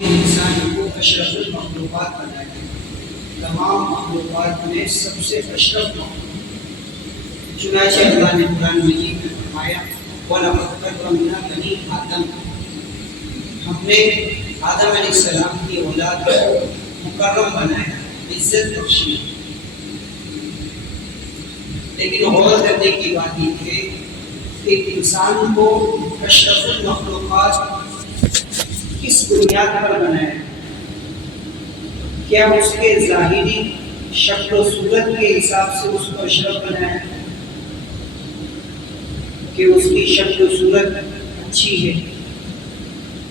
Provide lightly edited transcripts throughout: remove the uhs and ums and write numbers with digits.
انسان کو اشرف المخلوقات بنایا ہے، تمام مخلوقات میں سب سے اشرف مخلوق۔ چنانچہ اللہ نے قرآن مجید میں فرمایا وَلَقَدْ كَرَّمْنَا بَنِي آدم، ہم نے آدم علیہ السلام کی اولاد کو مکرم بنایا، عزت بخشی۔ لیکن غور کرنے کی بات یہ ہے کہ انسان کو اشرف المخلوقات کس بنیاد پر بنایا؟ کیا اس کے ظاہری شکل و صورت کے حساب سے اس کو اشرف بنایا کہ اس کی شکل و صورت اچھی ہے،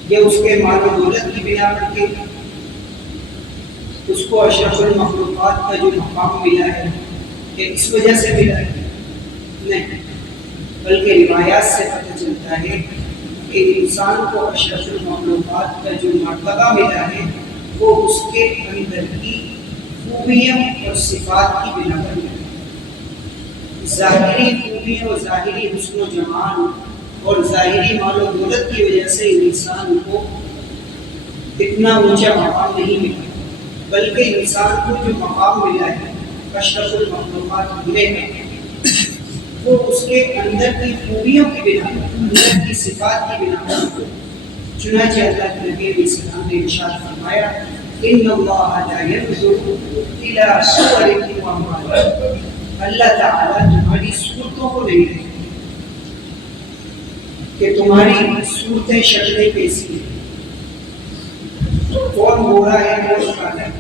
یا اس کے مال و دولت کی بنا پر کے اس کو اشرف المخلوقات کا جو مقام ملا ہے کہ اس وجہ سے ملا ہے؟ نہیں، بلکہ روایات سے پتہ چلتا ہے کہ انسان کو اشرف المخلوقات کا جو مرتبہ ملا ہے وہ اس کے اندر کی خوبیوں اور صفات کی بنا پر ملا ہے۔ ظاہری خوبیوں اور ظاہری حسن و جمال اور ظاہری مال و دولت کی وجہ سے انسان کو اتنا اونچا مقام نہیں ملا، بلکہ انسان کو جو مقام ملا ہے اشرف المخلوقات ملے ہیں وہ اس کے اندر کی خوبیوں کی بنا پر، اندر کی صفات کی بنا پر۔ چنانچہ اللہ کے نبی علیہ السلام نے ارشاد فرمایا ان اللہ لا ينظر الى صورکم واعمالکم، اللہ تعالیٰ تمہاری صورتوں کو نہیں دیکھتے کہ تمہاری صورتیں شکلیں کیسی ہیں، کون گورا ہے کون کالا ہے،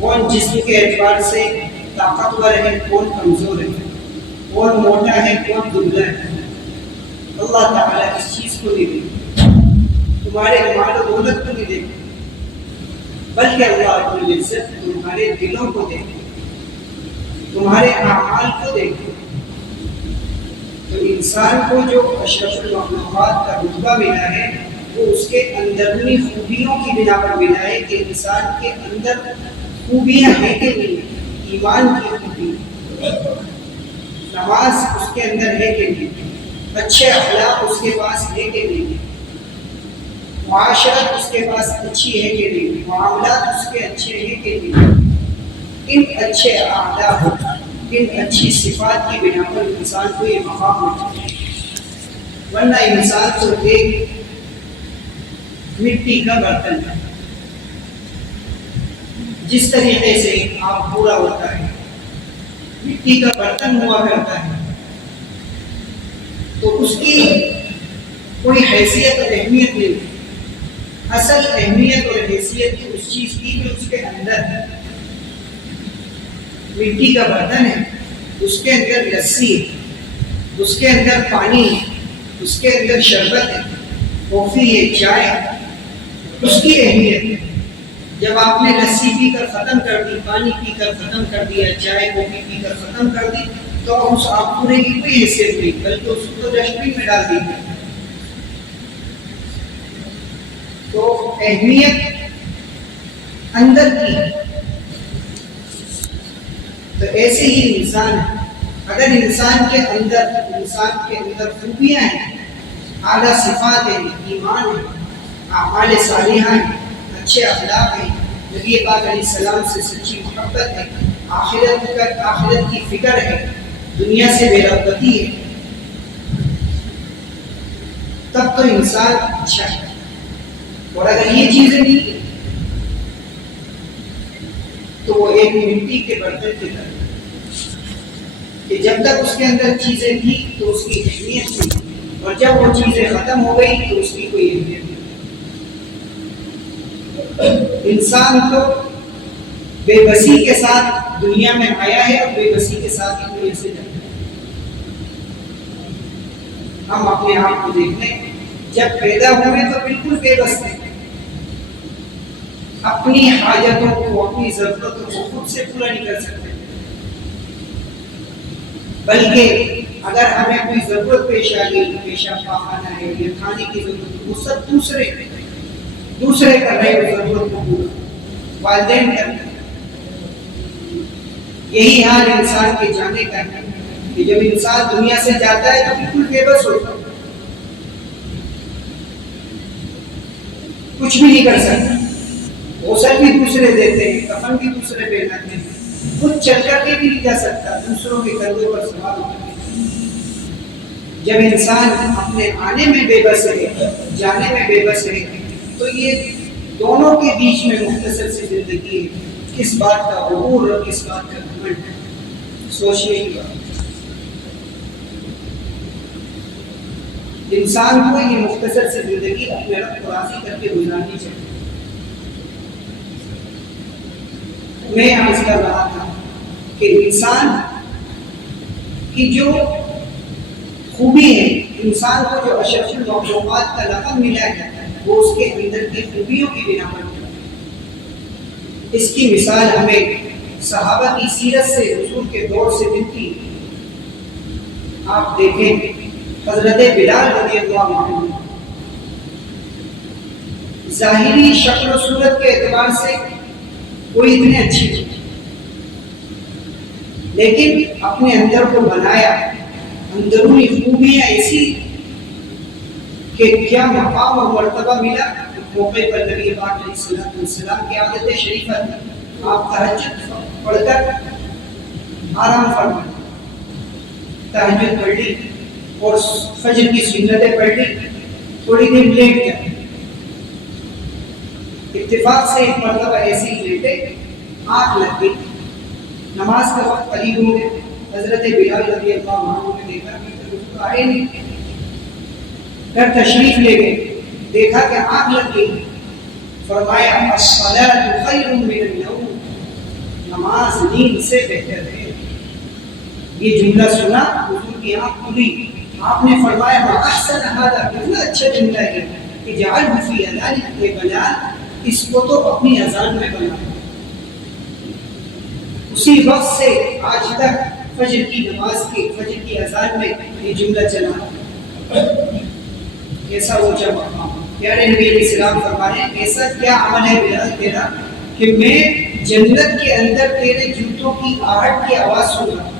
کون جسم کے اعتبار سے طاقتور ہے کون کمزور ہے، کون موٹا ہے کون دبلا ہے۔ اللہ تعالیٰ اس چیز کو نہیں دیکھتے، تمہارے مال و دولت کو نہیں دیکھتے، بلکہ اللہ رب العزت تمہارے دلوں کو دیکھتے، تمہارے اعمال کو دیکھتے۔ تو انسان کو جو اشرف المخلوقات کا رتبہ ملا ہے وہ اس کے اندرونی خوبیوں کی بنا پر ملا ہے کہ انسان کے اندر خوبیاں ہیں کہ نہیں، ایمان کی خوبی، نماز اس کے اندر ہے کہ نہیں، اچھے اخلاق اس کے پاس ہے کہ نہیں، معاشرت اس کے پاس اچھی ہے کہ نہیں، معاملات اس کے اچھے ہیں کہ نہیں۔ ان اچھے اعمال، ان اچھی صفات کی بنا پر انسان کو یہ مقام ملتا ہے، ورنہ انسان تو ایک مٹی کا برتن ہے۔ جس طریقے سے آپ پورا ہوتا ہے، مٹی کا برتن ہوا کرتا ہے، تو اس کی کوئی حیثیت اور اہمیت نہیں، اصل اہمیت اور حیثیت اس چیز کی جو اس کے اندر ہے۔ مٹی کا برتن ہے، اس کے اندر لسی ہے، اس کے اندر پانی ہے، اس کے اندر شربت ہے، کافی ہے، چائے ہے، اس کی اہمیت ہے۔ جب آپ نے لسی پی کر ختم کر دی، پانی پی کر ختم کر دیا، چائے کافی پی کر ختم کر دی، تو اس آپ پورے کی کوئی حیثیت نہیں، بلکہ اس کو ڈسٹ بن میں ڈال دی گئی۔ تو اہمیت اندر کی ہے۔ تو ایسے ہی انسان ہے، اگر انسان کے اندر خوبیاں ہیں، اعلیٰ صفات ہیں، ایمان ہے، اعمال صالحہ ہیں، اچھے اخلاق ہیں، نبی پاک علیہ السلام سے سچی محبت ہے، آخرت کی فکر ہے، دنیا سے بے رغبتی ہے، تب تو انسان اچھا ہے۔ اور اگر یہ چیزیں نہیں ہیں تو وہ ایک مٹی کے برتن کی طرح کہ جب تک اس کے اندر چیزیں تھی تو اس کی اہمیت تھی، اور جب وہ چیزیں ختم ہو گئی تو اس کی کوئی اہمیت نہیں۔ انسان تو بے بسی کے ساتھ دنیا میں آیا ہے اور بے بسی کے ساتھ ہی دنیا سے جاتا ہے۔ ہم اپنے آپ کو دیکھ لیں، جب پیدا ہوئے تو بالکل بے بس تھے، اپنی حاجتوں کو، اپنی ضرورتوں کو خود سے پورا نہیں کر سکتے، بلکہ اگر ہمیں کوئی ضرورت پیش آ گئی، پیشاب پاخانہ ہے یا کھانے کی ضرورت، وہ سب دوسرے کر رہے ہیں ضرورت کو پورا، والدین کر رہے ہیں۔ یہی حال انسان کے جانے کا ہے کہ جب انسان دنیا سے جاتا ہے تو بالکل بے بس ہوتا ہے، کچھ بھی نہیں کر سکتا. غسل بھی دوسرے دیتے ہیں, کفن بھی دوسرے پہناتے ہیں, خود چل کر کے بھی نہیں جا سکتا, دوسروں کے کندھوں پر سوار ہو کر. جب انسان اپنے آنے میں بے بس ہے, جانے میں بے بس ہے, تو یہ دونوں کے بیچ میں مختصر سی زندگی ہے. کس بات کا غرور اور کس بات کا گھمنڈ ہے, سوچنے کی بات. انسان کو یہ مختصر سی زندگی اپنے رب کو راضی کر کے گزارنی چاہیے. میں عرض کر رہا تھا کہ انسان کی جو خوبی ہے, انسان کو جو اشرف المخلوقات کا لقب ملا ہے, وہ اس کے اندر کی خوبیوں کی بنا پر ملا. اس کی مثال ہمیں صحابہ کی سیرت سے, حضور کے دور سے ملتی. آپ دیکھیں حضرت بلال رضی اللہ عنہ, ظاہری شکل و صورت کے اعتبار سے کوئی اتنے اچھی تھی, لیکن اپنے اندر کو بنایا, اندرونی خوبیاں ایسی کہ کیا مقام اور مرتبہ ملا. موقع پر نبی پاک علیہ السلام کی عادت شریفہ تھی, آپ تہجد پڑھ کر آرام فرمائیں, تہجد پڑھ لی اور فجر کی سنتیں پڑھ لی, تھوڑی دیر لیٹ گئے. اتفاق سے ایک مرتبہ ایسے ہی لیٹے, آنکھ لگ گئی, نماز کا وقت قریب ہو گیا. حضرت بلال رضی اللہ عنہ نے دیکھا کہ حضور آئے نہیں, گھر تشریف لے گئے, دیکھا کہ آنکھ لگ گئی. فرمایا الصلاۃ خیر من النوم, نماز نیند سے بہتر ہے. یہ جملہ سنا, حضور کی آنکھ کھلی. آپ نے فرمایا ما احسن ھذا, کتنا اچھا جملہ ہے کہ جعلہ فی اذانک, اے بلال اس کو تو اپنی اذان میں بنا. اسی وقت سے آج تک فجر کی نماز کے, فجر کی اذان میں یہ جملہ چلا. ایسا اونچا مقام. پیارے نبی علیہ السلام فرمانے ایسا کیا عمل ہے بلال تیرا کہ میں جنت کے اندر تیرے جوتوں کی آہٹ کی آواز سن رہا ہوں.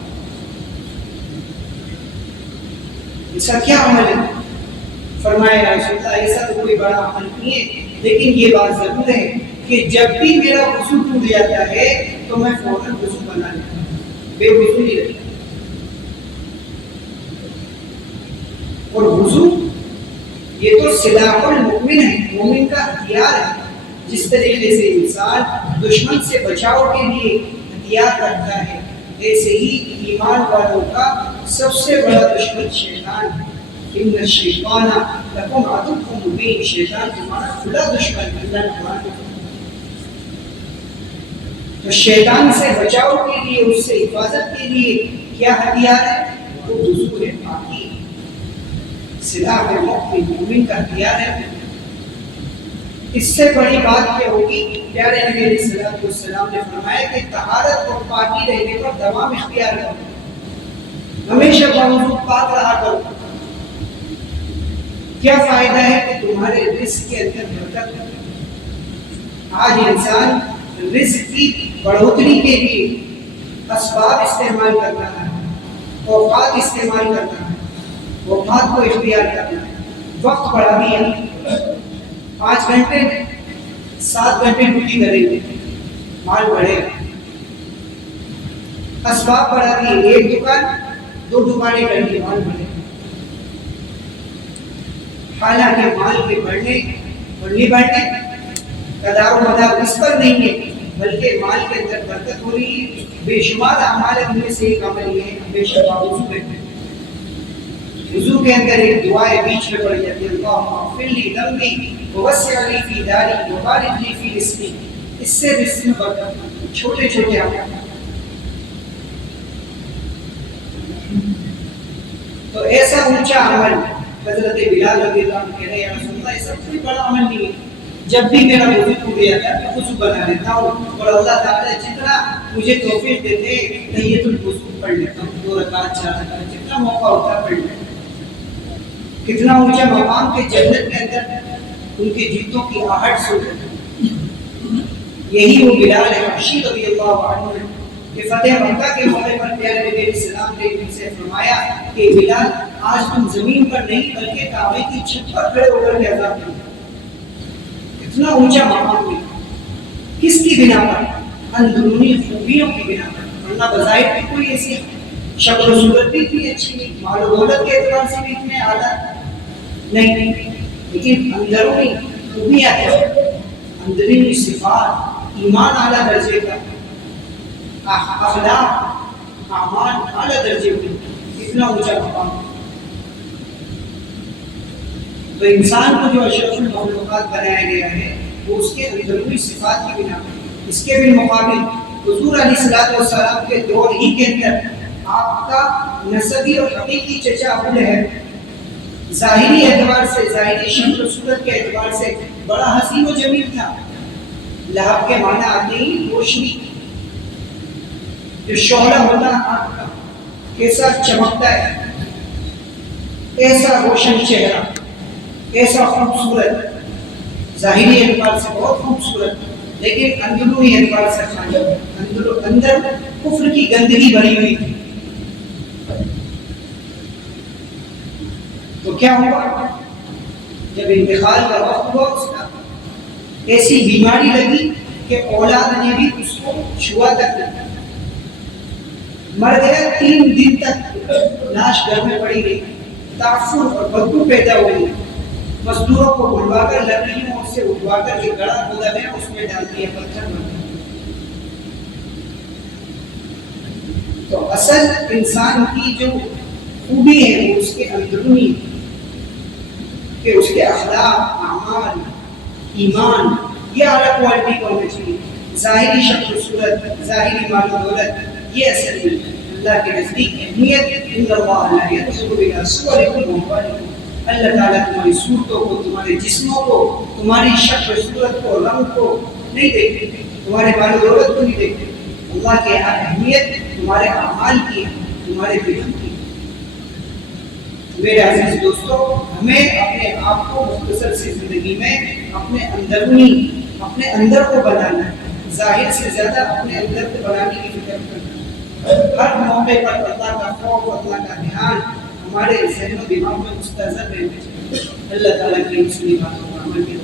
ایسا کیا عمل ہے؟ فرمایا یا رسول اللہ ایسا تو کوئی بڑا عمل نہیں ہے, لیکن یہ بات ضرور ہے کہ جب بھی میرا وضو ٹوٹ جاتا ہے تو میں فوراً وضو بنا لیتا ہوں, بے وضو نہیں رہتا. اور وضو یہ تو سلاح المؤمن ہے, مومن کا ہتھیار ہے. جس طریقے سے انسان دشمن سے بچاؤ کے لیے ہتھیار رکھتا ہے, ایسے ہی ایمان والوں کا سب سے بڑا دشمن شیطان ہے. ان الشیطان لکم عدو مبین, شیطان تمہارا کھلا دشمن. اللہ نے قرآن میں تو شیطان سے بچاؤ کے لیے, اس سے حفاظت کے لیے کیا ہتھیار ہے؟ وہ وضو ہے, پاکی ہے. سلاح المؤمن, مومن کا ہتھیار ہے. اس سے بڑی بات کیا ہوگی؟ پیارے نبی علیہ السلام نے فرمایا کہ طہارت اور پاکی رہنے پر دوام اختیار کرو, ہمیشہ باوضو پاک رہا کرو. کیا فائدہ ہے کہ تمہارے رزق کے اندر برکت ہو. آج انسان رزق کی بڑھوتری کے لیے اسباب استعمال کر رہا ہے, اوقات استعمال کر رہا ہے, اوقات کو اختیار کرنا ہے. وقت بڑھا دیا, 5 گھنٹے 7 گھنٹے ڈیوٹی کریں گے, مال بڑھے گا. اسباب بڑھا دیے, 1 دکان 2 دکانیں کر لی, مال بڑھے گا. حالانکہ مال کے بڑھنے اور نہیں بڑھنے کا دار و مدار اس پر نہیں ہے, بلکہ مال کے اندر برکت ہو رہی ہے. بے شمار اعمال ان میں سے ایک عمل یہ ہے ہمیشہ باوضو رہنا. وضو کے اندر ایک دعا ہے بیچ میں پڑھی جاتی ہے, اللہم اغفر لی ذنبی ووسع لی فی داری وبارک لی فی رزقی. اس سے رزق میں برکت. چھوٹے چھوٹے عمل. تو ایسا اونچا عمل حضرت بلال رضی اللہ عنہ کہہ رہے ہیں یا رسول اللہ ایسا کوئی بڑا عمل نہیں ہے. جب بھی میرا وضو ٹوٹ جاتا ہے میں وضو بنا لیتا ہوں, اور اللہ تعالیٰ جتنا مجھے توفیق دیتے تحیۃ الوضو پڑھ لیتا ہوں, 2 رکعت 4 رکعت جتنا موقع ہوتا ہے پڑھ لیتا ہوں. کتنا اونچا مقام کہ جنت کے اندر ان کے جوتوں کی آہٹ سن رہے. یہی وہ بلال حبشی رضی اللہ عنہ کہ فتح مکہ کے موقع پر پیارے نبی علیہ السلام نے ان سے فرمایا کہ بلال آج تم زمین پر نہیں بلکہ کعبے کی چھت پر کھڑے ہو کر کے اذان دو. اتنا اونچا مقام ملا. کس کی بنا پر؟ اندرونی خوبیوں کی بنا پر. ورنہ بظاہر بھی کوئی ایسی شکل و صورت بھی اتنی اچھی نہیں, مال و دولت کے اعتبار سے بھی اتنے اعلیٰ نہیں, لیکن اندرونی خوبیاں ہیں, اندرونی صفات, ایمان اعلیٰ درجے کا, اخلاق اعمال اعلیٰ درجے کے, اتنا اونچا مقام. تو انسان کو جو اشرف المخلوقات بنایا گیا ہے وہ اس کے اندرونی صفات کی بنا پر. اس کے بالمقابل حضور علیہ الصلوۃ والسلام کے دور ہی کے اندر آپ کا نسبی اور حقیقی چچا ابو لہب ظاہری اعتبار سے, ظاہری شکل و صورت کے اعتبار سے بڑا حسین و جمیل تھا. لہب کے معنی آتے ہی روشنی, جو شعلہ ہوتا ہے آنکھ کا, کیسا چمکتا ہے, ایسا روشن چہرہ, ایسا خوبصورت, ظاہری اعتبار سے بہت خوبصورت, لیکن اندرونی اعتبار سے خالی, اندر کفر کی گندگی بھری ہوئی تھی. تو کیا ہوا جب انتقال کا وقت ہوا اس کا, ایسی بیماری لگی کہ اولاد نے بھی اس کو چھوا تک نہیں, مر گیا. 3 دن تک لاش گھر میں پڑی رہی, تعفن اور بدبو پیدا ہوئی. مزدوروں کو بلوا کر لکڑیوں سے اٹھوا کر ایک گڑھا کھودا گیا, اس میں ڈال دیا, پتھر بن گیا. تو اصل انسان کی جو خوبی ہے وہ اس کے اندرونی, کہ اس کے اخلاق, اعمال, ایمان, یہ اعلیٰ کوالٹی کا ہونا چاہیے. ظاہری شکل و صورت, ظاہری مال و دولت, یہ اصل نہیں. اللہ کے نزدیک اہمیت, ان اللہ لا ينظر الى صورکم واموالکم, اللہ تعالیٰ تمہاری صورتوں کو, تمہارے جسموں کو, تمہاری شکل و صورت کو, رنگ کو نہیں دیکھتے, تمہارے مال و دولت کو نہیں دیکھتے. اللہ کے اہمیت تمہارے اعمال کی ہے, تمہارے دل کی. میرے عزیز دوستو, ہمیں اپنے آپ کو مختصر سی زندگی میں اپنے اندرونی, اپنے اندر کو بنانا ہے, ظاہر سے زیادہ اپنے اندر کو بنانے کی فکر کرنا ہے. ہر موقع پر اللہ کا خوف, اللہ کا دھیان ہمارے ذہن و دماغ میں مستحضر رہنا چاہیے. اللہ تعالیٰ کی ان سنی باتوں کو عمل میں